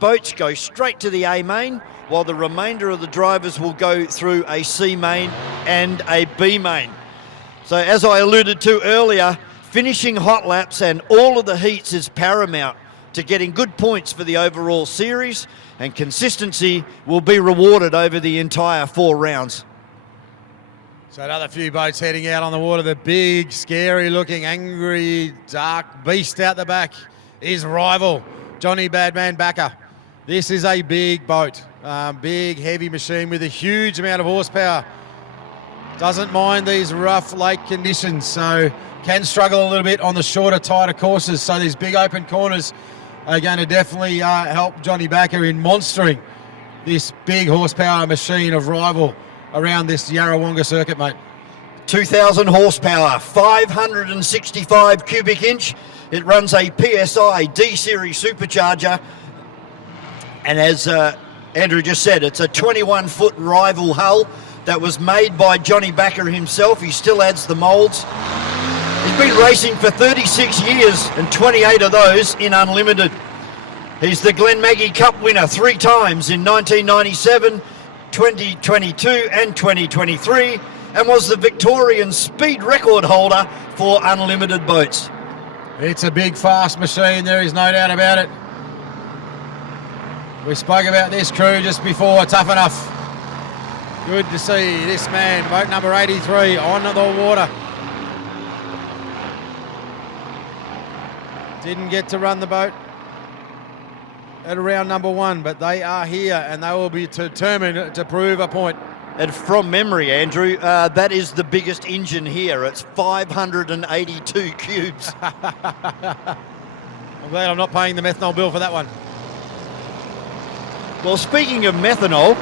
boats go straight to the A main, while the remainder of the drivers will go through a C main and a B main. So as I alluded to earlier, finishing hot laps and all of the heats is paramount to getting good points for the overall series, and consistency will be rewarded over the entire 4 rounds. So another few boats heading out on the water. The big, scary-looking, angry, dark beast out the back is Rival, Johnny Badman Backer. This is a big boat, big, heavy machine with a huge amount of horsepower. Doesn't mind these rough lake conditions, so can struggle a little bit on the shorter, tighter courses. So these big open corners are going to definitely help Johnny Backer in monstering this big horsepower machine of Rival around this Yarrawonga circuit, mate. 2,000 horsepower, 565 cubic inch. It runs a PSI D-Series supercharger. And as Andrew just said, it's a 21-foot Rival hull that was made by Johnny Backer himself. He still adds the moulds. He's been racing for 36 years and 28 of those in Unlimited. He's the Glen Maggie Cup winner 3 times in 1997, 2022 and 2023, and was the Victorian speed record holder for Unlimited boats. It's a big, fast machine, there is no doubt about it. We spoke about this crew just before, Tough Enough. Good to see this man, boat number 83, on the water. Didn't get to run the boat at around number 1, but they are here and they will be determined to prove a point. And from memory, Andrew, that is the biggest engine here. It's 582 cubes. I'm glad I'm not paying the methanol bill for that one. Well, speaking of methanol,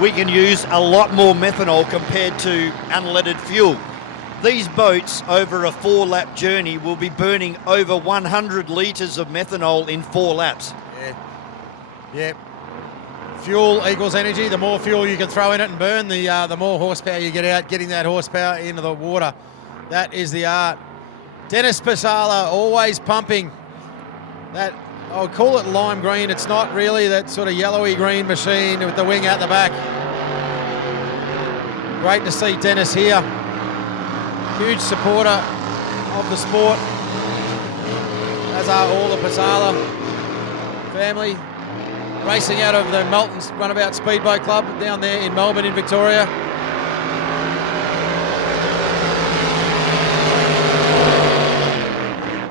we can use a lot more methanol compared to unleaded fuel. These boats, over a 4-lap journey, will be burning over 100 litres of methanol in 4 laps. Yeah. Fuel equals energy. The more fuel you can throw in it and burn, the more horsepower you get out, getting that horsepower into the water. That is the art. Dennis Pasala, always pumping. That, I would call it lime green. It's not really that sort of yellowy green machine with the wing out the back. Great to see Dennis here. Huge supporter of the sport, as are all the Pasala family. Racing out of the Melton's Runabout Speedboat Club down there in Melbourne in Victoria.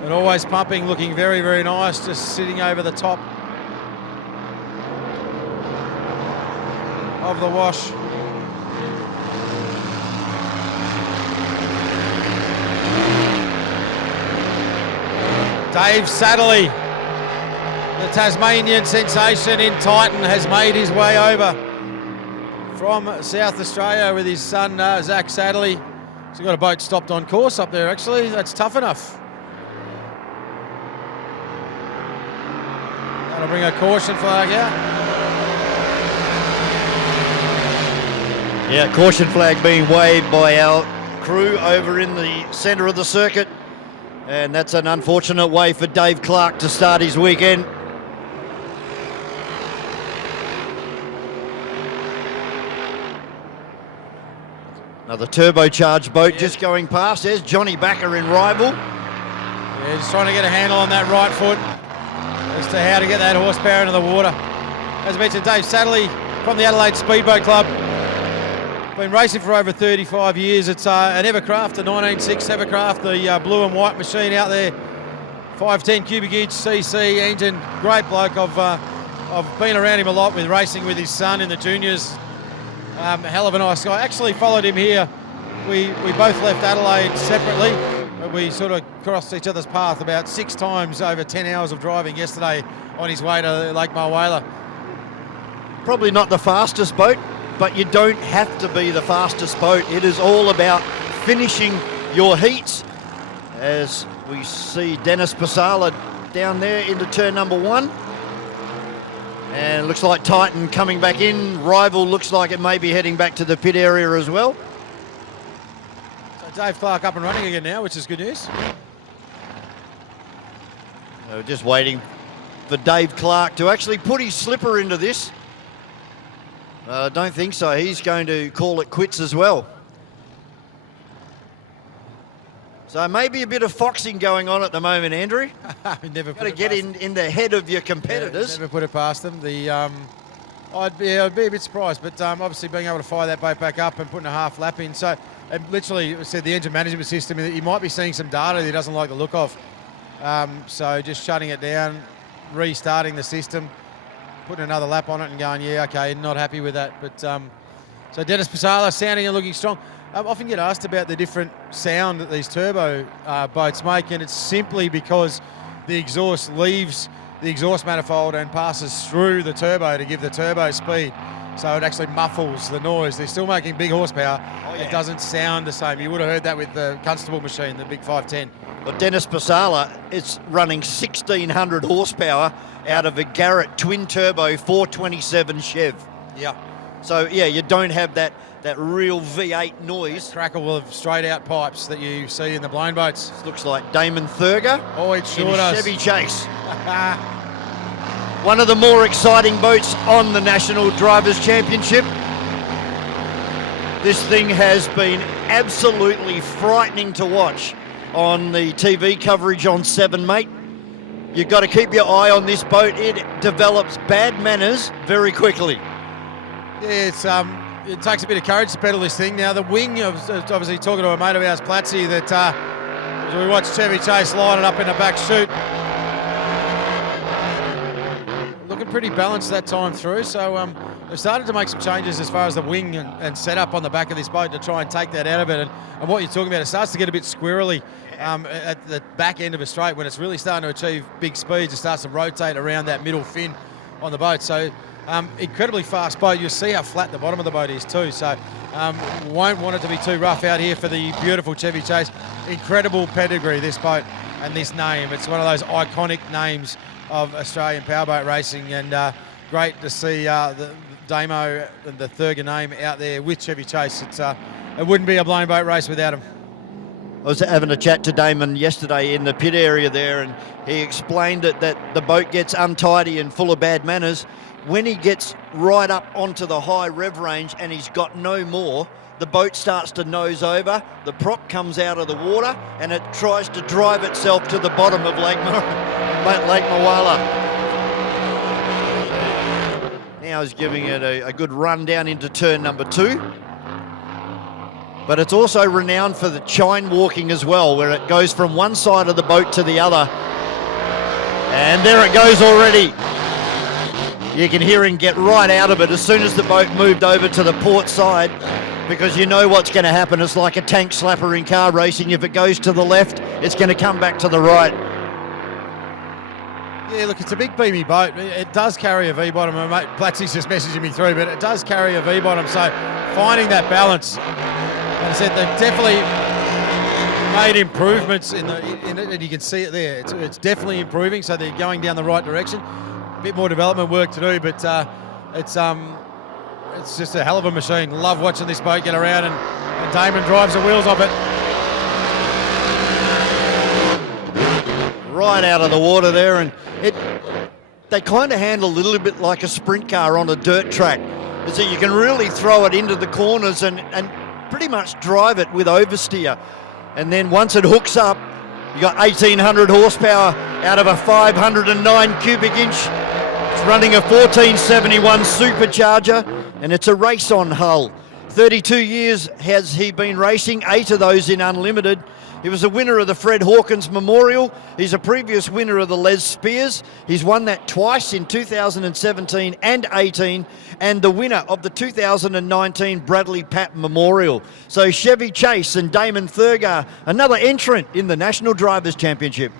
And always pumping, looking very, very nice, just sitting over the top of the wash. Dave Satterley, the Tasmanian sensation in Titan, has made his way over from South Australia with his son Zach Satterley. He's got a boat stopped on course up there actually. That's Tough Enough. That'll bring a caution flag out. Yeah, caution flag being waved by our crew over in the centre of the circuit. And that's an unfortunate way for Dave Clark to start his weekend. Another turbocharged boat just going past. There's Johnny Backer in Rival. Yeah, just trying to get a handle on that right foot as to how to get that horsepower into the water. As I mentioned, Dave Satterley from the Adelaide Speedboat Club. Been racing for over 35 years. It's an Evercraft, a 1906 Evercraft, the blue and white machine out there. 510 cubic inch CC engine. Great bloke. I've been around him a lot with racing with his son in the juniors. Hell of a nice guy. Actually followed him here. We both left Adelaide separately, but we sort of crossed each other's path about 6 times over 10 hours of driving yesterday on his way to Lake Mulwala. Probably not the fastest boat, but you don't have to be the fastest boat. It is all about finishing your heats, as we see Dennis Pasala down there into turn number 1. And it looks like Titan coming back in. Rival looks like it may be heading back to the pit area as well. So Dave Clark up and running again now, which is good news. Just waiting for Dave Clark to actually put his slipper into this. I don't think so. He's going to call it quits as well. So maybe a bit of foxing going on at the moment, Andrew. Never got to get in the head of your competitors. Never put it past them. I'd be a bit surprised, but obviously being able to fire that boat back up and putting a half lap in. So, and literally, I said the engine management system, he might be seeing some data that he doesn't like the look of. So just shutting it down, restarting the system, putting another lap on it and going, yeah, okay, not happy with that. But so Dennis Pasala sounding and looking strong. Often get asked about the different sound that these turbo boats make, and it's simply because the exhaust leaves the exhaust manifold and passes through the turbo to give the turbo speed. So it actually muffles the noise. They're still making big horsepower. Oh, yeah. It doesn't sound the same. You would have heard that with the Constable machine, the big 510. Well, Dennis Pasala is running 1,600 horsepower out of a Garrett twin-turbo 427 Chev. Yeah. So, yeah, you don't have that real V8 noise. That crackle of straight-out pipes that you see in the blown boats. This looks like Damon Thurer oh, it sure in does. Chevy Chase. One of the more exciting boats on the National Drivers' Championship. This thing has been absolutely frightening to watch on the TV coverage on 7, mate. You've got to keep your eye on this boat. It develops bad manners very quickly. Yeah, it takes a bit of courage to pedal this thing. Now, the wing, obviously talking to a mate of ours, Platsy, that as we watched Chevy Chase line it up in the back chute. Looking pretty balanced that time through, so they've started to make some changes as far as the wing and setup on the back of this boat to try and take that out of it. And what you're talking about, it starts to get a bit squirrely at the back end of a straight. When it's really starting to achieve big speeds, it starts to rotate around that middle fin on the boat. So incredibly fast boat. You'll see how flat the bottom of the boat is too. So won't want it to be too rough out here for the beautiful Chevy Chase. Incredible pedigree, this boat and this name. It's one of those iconic names of Australian powerboat racing, and great to see the Damo and the Thurer name out there with Chevy Chase. It wouldn't be a blown boat race without him. I was having a chat to Damon yesterday in the pit area there, and he explained that the boat gets untidy and full of bad manners. When he gets right up onto the high rev range and he's got no more, the boat starts to nose over, the prop comes out of the water, and it tries to drive itself to the bottom of Lake Mawala. Now he's giving it a good run down into turn number 2. But it's also renowned for the chine walking as well, where it goes from one side of the boat to the other. And there it goes already. You can hear him get right out of it as soon as the boat moved over to the port side, because you know what's going to happen. It's like a tank slapper in car racing. If it goes to the left, it's going to come back to the right. Yeah, look, it's a big beamy boat. It does carry a V-bottom. Mate, Platsy's just messaging me through, but it does carry a V-bottom. So finding that balance, like I said, they've definitely made improvements in it, and you can see it there. It's definitely improving, so they're going down the right direction. A bit more development work to do, but it's just a hell of a machine. Love watching this boat get around, and Damon drives the wheels off it. Right out of the water there, and they kind of handle a little bit like a sprint car on a dirt track, is that you can really throw it into the corners and pretty much drive it with oversteer. And then once it hooks up, you got 1,800 horsepower out of a 509 cubic inch. It's running a 1471 supercharger, and it's a race-on hull. 32 years has he been racing, 8 of those in unlimited. He was a winner of the Fred Hawkins Memorial. He's a previous winner of the Les Spears. He's won that twice in 2017 and 18, and the winner of the 2019 Bradley Papp Memorial. So Chevy Chase and Damon Thurer, another entrant in the National Drivers' Championship.